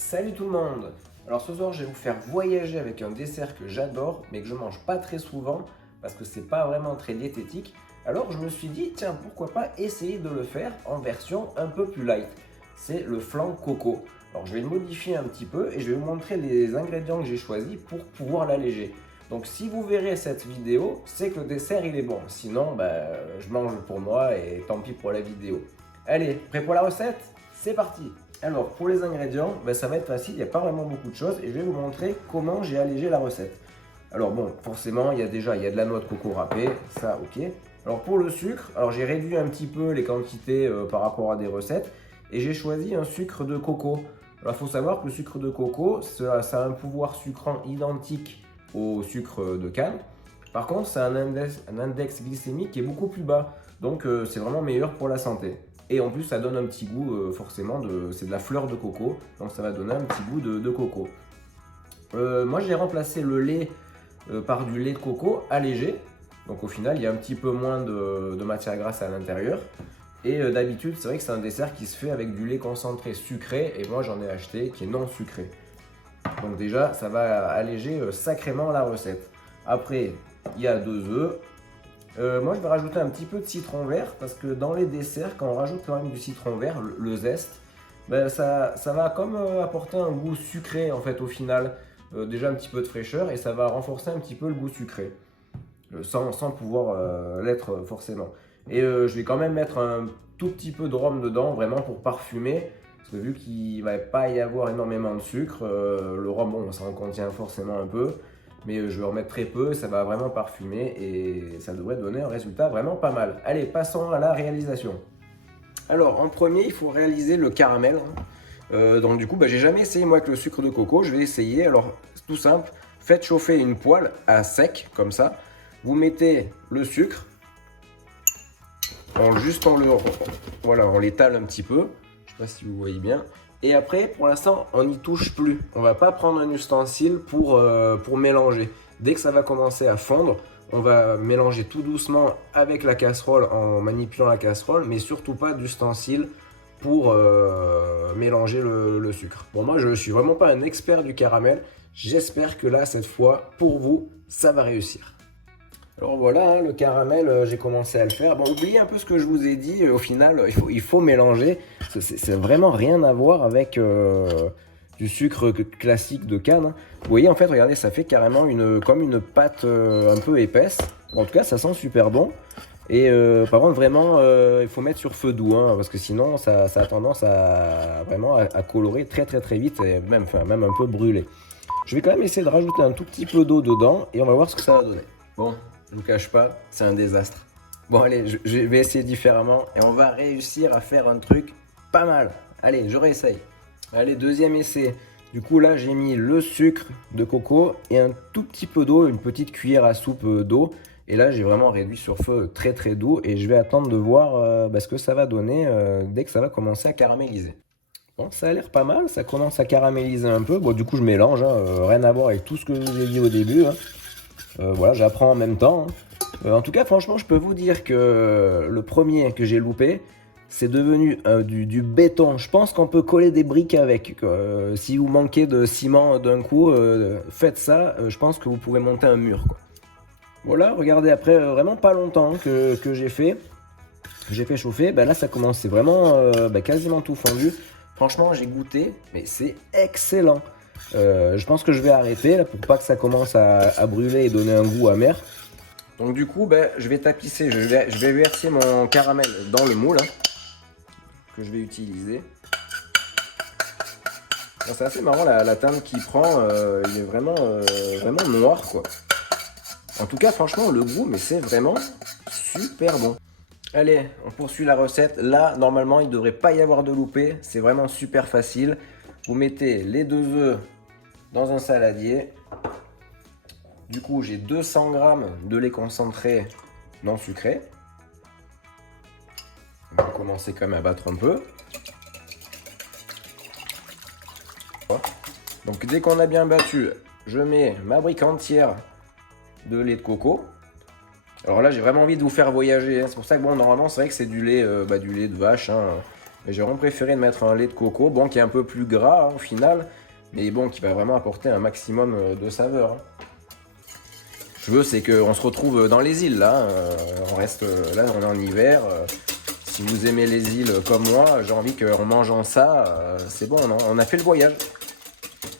Salut tout le monde! Alors ce soir je vais vous faire voyager avec un dessert que j'adore mais que je mange pas très souvent parce que c'est pas vraiment très diététique. Alors je me suis dit tiens pourquoi pas essayer de le faire en version un peu plus light. C'est le flan coco. Alors je vais le modifier un petit peu et je vais vous montrer les ingrédients que j'ai choisis pour pouvoir l'alléger. Donc si vous verrez cette vidéo, c'est que le dessert il est bon. Sinon je mange pour moi et tant pis pour la vidéo. Allez, prêt pour la recette? C'est parti! Alors pour les ingrédients, ça va être facile, il n'y a pas vraiment beaucoup de choses et je vais vous montrer comment j'ai allégé la recette. Alors bon, forcément il y a de la noix de coco râpée, ça ok. Alors pour le sucre, alors j'ai réduit un petit peu les quantités par rapport à des recettes et j'ai choisi un sucre de coco. Alors il faut savoir que le sucre de coco, ça a un pouvoir sucrant identique au sucre de canne. Par contre, ça a un index glycémique qui est beaucoup plus bas, donc c'est vraiment meilleur pour la santé. Et en plus, ça donne un petit goût, forcément, c'est de la fleur de coco, donc ça va donner un petit goût de coco. Moi, j'ai remplacé le lait par du lait de coco allégé. Donc au final, il y a un petit peu moins de matière grasse à l'intérieur. Et d'habitude, c'est vrai que c'est un dessert qui se fait avec du lait concentré sucré, et moi j'en ai acheté qui est non sucré. Donc déjà, ça va alléger sacrément la recette. Après, il y a 2 œufs. Moi je vais rajouter un petit peu de citron vert parce que dans les desserts, quand on rajoute quand même du citron vert, le zeste, ça va comme apporter un goût sucré en fait au final. Déjà un petit peu de fraîcheur et ça va renforcer un petit peu le goût sucré, sans pouvoir l'être forcément. Et je vais quand même mettre un tout petit peu de rhum dedans, vraiment pour parfumer. Parce que vu qu'il ne va pas y avoir énormément de sucre, le rhum, bon, ça en contient forcément un peu. Mais je vais en mettre très peu, ça va vraiment parfumer et ça devrait donner un résultat vraiment pas mal. Allez, passons à la réalisation. Alors, en premier, il faut réaliser le caramel. Donc du coup, j'ai jamais essayé moi avec le sucre de coco, je vais essayer. Alors, c'est tout simple, faites chauffer une poêle à sec, comme ça. Vous mettez le sucre, on l'étale un petit peu. Je sais pas si vous voyez bien. Et après, pour l'instant, on n'y touche plus. On va pas prendre un ustensile pour mélanger. Dès que ça va commencer à fondre, on va mélanger tout doucement avec la casserole en manipulant la casserole, mais surtout pas d'ustensile pour mélanger le sucre. Bon, moi, je suis vraiment pas un expert du caramel. J'espère que là, cette fois, pour vous, ça va réussir. Alors voilà, hein, le caramel, j'ai commencé à le faire. Bon, oubliez un peu ce que je vous ai dit, au final, il faut mélanger. C'est vraiment rien à voir avec du sucre classique de canne. Hein. Vous voyez, en fait, regardez, ça fait carrément comme une pâte un peu épaisse. En tout cas, ça sent super bon. Et par contre, vraiment, il faut mettre sur feu doux, hein, parce que sinon, ça a tendance à colorer très vite, et même un peu brûler. Je vais quand même essayer de rajouter un tout petit peu d'eau dedans, et on va voir ce que ça va donner. Bon. Je ne vous cache pas, c'est un désastre. Bon allez, je vais essayer différemment et on va réussir à faire un truc pas mal. Allez, je réessaye. Allez, deuxième essai. Du coup là, j'ai mis le sucre de coco et un tout petit peu d'eau, une petite cuillère à soupe d'eau. Et là, j'ai vraiment réduit sur feu très doux et je vais attendre de voir ce que ça va donner dès que ça va commencer à caraméliser. Bon, ça a l'air pas mal, ça commence à caraméliser un peu. Bon, du coup, je mélange, hein, rien à voir avec tout ce que je vous ai dit au début. Hein. Voilà, j'apprends en même temps. Hein. En tout cas, franchement, je peux vous dire que le premier que j'ai loupé, c'est devenu du béton. Je pense qu'on peut coller des briques avec. Si vous manquez de ciment d'un coup, faites ça. Je pense que vous pouvez monter un mur. Quoi. Voilà, regardez, après vraiment pas longtemps que j'ai fait chauffer. Là, ça commence, c'est vraiment quasiment tout fondu. Franchement, j'ai goûté, mais c'est excellent. Je pense que je vais arrêter là, pour pas que ça commence à brûler et donner un goût amer. Donc du coup, je vais tapisser, je vais verser mon caramel dans le moule hein, que je vais utiliser. C'est assez marrant la teinte qu'il prend, il est vraiment noir quoi. En tout cas, franchement, le goût, mais c'est vraiment super bon. Allez, on poursuit la recette. Là, normalement, il ne devrait pas y avoir de loupé. C'est vraiment super facile. Vous mettez les 2 œufs dans un saladier. Du coup, j'ai 200 g de lait concentré non sucré. On va commencer quand même à battre un peu. Donc, dès qu'on a bien battu, je mets ma brique entière de lait de coco. Alors là, j'ai vraiment envie de vous faire voyager. Hein. C'est pour ça que, bon, normalement, c'est vrai que c'est du lait de vache. Hein. Mais j'ai vraiment préféré de mettre un lait de coco, bon, qui est un peu plus gras hein, au final, mais bon, qui va vraiment apporter un maximum de saveur. Hein. Je veux, c'est qu'on se retrouve dans les îles, là. On reste, là, on est en hiver. Si vous aimez les îles comme moi, j'ai envie qu'en mangeant ça, c'est bon, non, on a fait le voyage.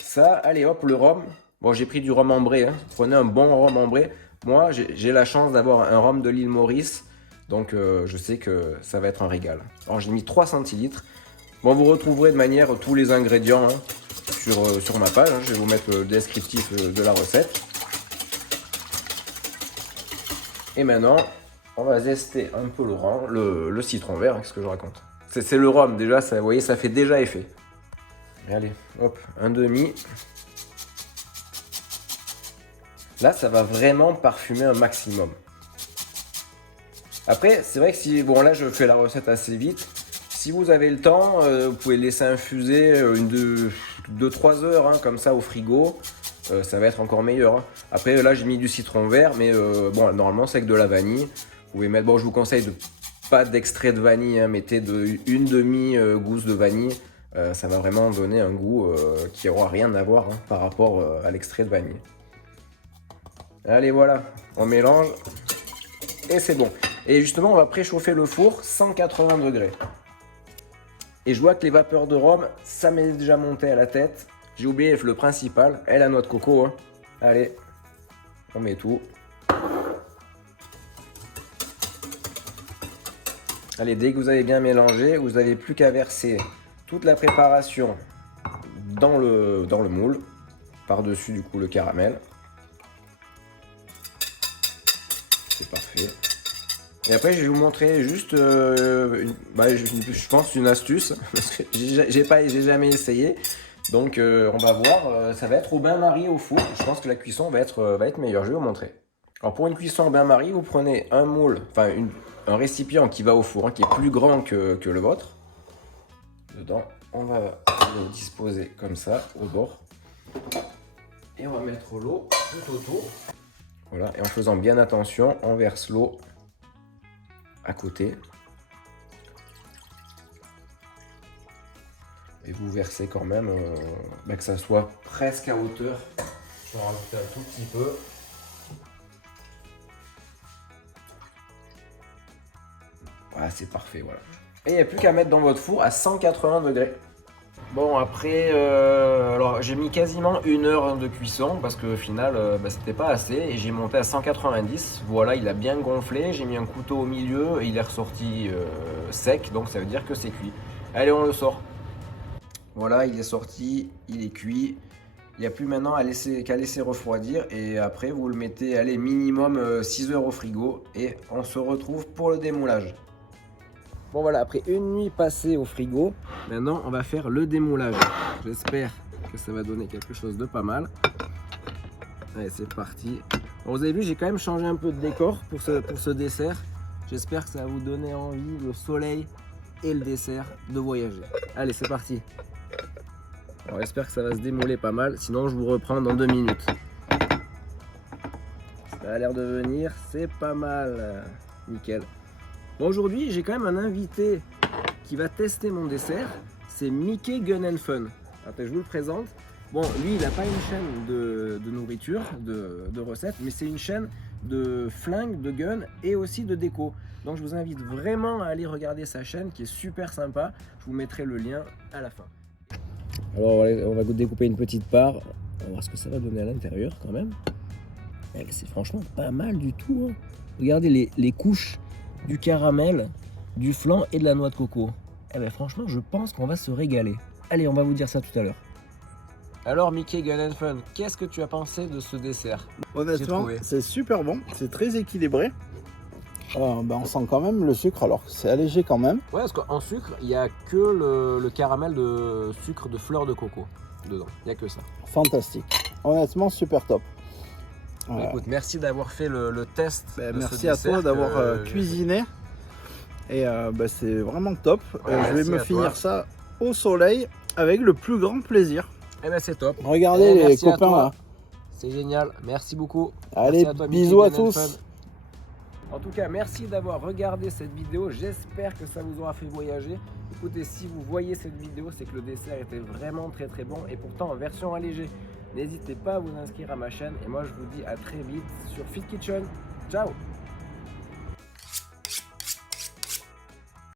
Ça, allez hop, le rhum. Bon, j'ai pris du rhum ambré, hein. Prenez un bon rhum ambré. Moi, j'ai la chance d'avoir un rhum de l'île Maurice. Donc, je sais que ça va être un régal. Alors, j'ai mis 3 centilitres. Bon, vous retrouverez de manière tous les ingrédients hein, sur ma page. Hein. Je vais vous mettre le descriptif de la recette. Et maintenant, on va zester un peu le citron vert. Qu'est-ce que je raconte? C'est le rhum, déjà, ça, vous voyez, ça fait déjà effet. Et allez, hop, un demi. Là, ça va vraiment parfumer un maximum. Après, c'est vrai que si, bon là je fais la recette assez vite, si vous avez le temps, vous pouvez laisser infuser 2-3 heures hein, comme ça au frigo, ça va être encore meilleur. Hein. Après là j'ai mis du citron vert, mais bon normalement c'est avec de la vanille. Vous pouvez mettre, bon je vous conseille de pas d'extrait de vanille, hein, mettez une demi-gousse de vanille, ça va vraiment donner un goût qui n'aura rien à voir hein, par rapport à l'extrait de vanille. Allez voilà, on mélange et c'est bon. Et justement, on va préchauffer le four 180 degrés. Et je vois que les vapeurs de rhum, ça m'est déjà monté à la tête. J'ai oublié le principal, et la noix de coco. Hein. Allez, on met tout. Allez, dès que vous avez bien mélangé, vous n'avez plus qu'à verser toute la préparation dans le moule. Par-dessus, du coup, le caramel. C'est parfait. Et après, je vais vous montrer juste, je pense, une astuce. Parce que j'ai jamais essayé. Donc, on va voir. Ça va être au bain-marie au four. Je pense que la cuisson va être meilleure. Je vais vous montrer. Alors, pour une cuisson au bain-marie, vous prenez un moule, enfin, un récipient qui va au four, hein, qui est plus grand que le vôtre. Dedans, on va le disposer comme ça, au bord. Et on va mettre l'eau tout autour. Voilà. Et en faisant bien attention, on verse l'eau à côté et vous versez quand même que ça soit presque à hauteur. Je vais en rajouter un tout petit peu. Voilà, c'est parfait, voilà. Et il n'y a plus qu'à mettre dans votre four à 180 degrés. Bon, après, alors j'ai mis quasiment 1 heure de cuisson parce qu'au final, c'était pas assez et j'ai monté à 190. Voilà, il a bien gonflé. J'ai mis un couteau au milieu et il est ressorti sec, donc ça veut dire que c'est cuit. Allez, on le sort. Voilà, il est sorti, il est cuit. Il n'y a plus maintenant qu'à laisser refroidir et après vous le mettez, allez, minimum 6 heures au frigo et on se retrouve pour le démoulage. Bon voilà, après une nuit passée au frigo, maintenant on va faire le démoulage. J'espère que ça va donner quelque chose de pas mal. Allez, c'est parti. Bon, vous avez vu, j'ai quand même changé un peu de décor pour ce dessert. J'espère que ça va vous donner envie, le soleil et le dessert, de voyager. Allez, c'est parti. Alors, j'espère que ça va se démouler pas mal, sinon je vous reprends dans 2 minutes. Ça a l'air de venir, c'est pas mal. Nickel. Bon, aujourd'hui, j'ai quand même un invité qui va tester mon dessert. C'est Mickey Gun & Fun. Alors, je vous le présente. Bon, lui, il n'a pas une chaîne de nourriture, de recettes, mais c'est une chaîne de flingues, de guns et aussi de déco. Donc, je vous invite vraiment à aller regarder sa chaîne qui est super sympa. Je vous mettrai le lien à la fin. Alors, on va découper une petite part. On va voir ce que ça va donner à l'intérieur quand même. C'est franchement pas mal du tout. Hein. Regardez les couches du caramel, du flan et de la noix de coco. Eh bien franchement, je pense qu'on va se régaler. Allez, on va vous dire ça tout à l'heure. Alors Mickey Gun & Fun, qu'est-ce que tu as pensé de ce dessert? Honnêtement, c'est super bon, c'est très équilibré. On sent quand même le sucre, alors c'est allégé quand même. Ouais, parce qu'en sucre, il n'y a que le caramel de sucre de fleur de coco dedans. Il n'y a que ça. Fantastique. Honnêtement, super top. Écoute, merci d'avoir fait le test. Merci à toi d'avoir cuisiné. Et c'est vraiment top. Je vais me finir ça au soleil avec le plus grand plaisir. Eh ben c'est top. Regardez les copains là. C'est génial. Merci beaucoup. Allez, bisous à tous. En tout cas, merci d'avoir regardé cette vidéo. J'espère que ça vous aura fait voyager. Écoutez, si vous voyez cette vidéo, c'est que le dessert était vraiment très très bon et pourtant en version allégée. N'hésitez pas à vous inscrire à ma chaîne et moi je vous dis à très vite sur Fit Kitchen. Ciao!